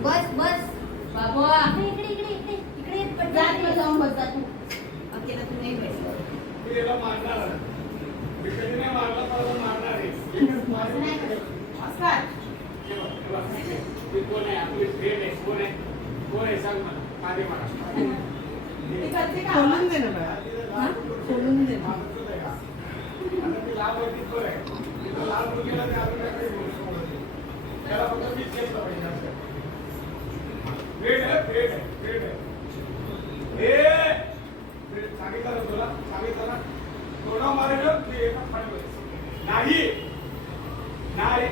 बस बस बाबा इकडे इकडे इकडे इकडे पटकन जाऊन बसता तू अकेला तू नाही बसला याला मारणार विकेट नाही मारला तर मारणार आहे असं नाही करत नमस्कार कोण आहे आपली फ्रेंड आहे कोण आहे सांग मला मागे मारा सोडून दे ना सोडून दे ना आता ती लाल वरती कोण आहे तिथं लाल मुलगीला ते आपण काय बोलू शकतो त्याला फक्त मीच केलं पाहिजे असं फ्रेंड आहे हे सांगितलं ना तुला सांगितलं ना तोंडा मारायला ते एका फाडीवर नाही नाही